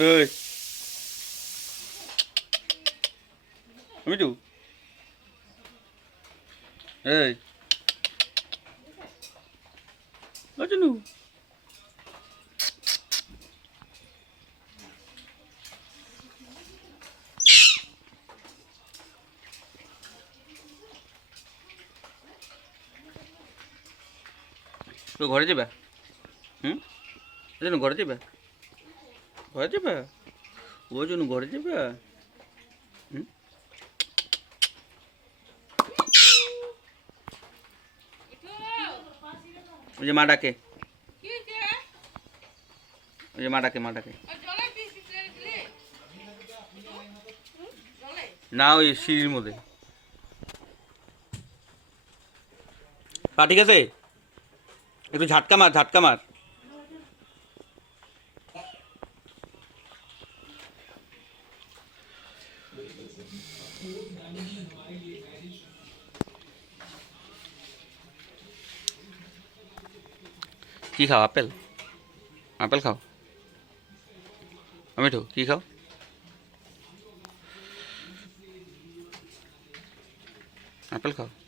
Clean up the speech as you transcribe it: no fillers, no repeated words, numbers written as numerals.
এই আমি তো এই আজনু তো ঘরে যাবে আজনু ঘরে যাবে ঘরে যাবে ও জন্য ঘরে যাবে ওই যে মা ডাকে ওই যে মা ডাকে না ওই সিঁড়ির মধ্যে পা ঠিক আছে একটু ঝাটকা মার কি খাও আপেল খাও আমিঠু কি খাও আপেল খাও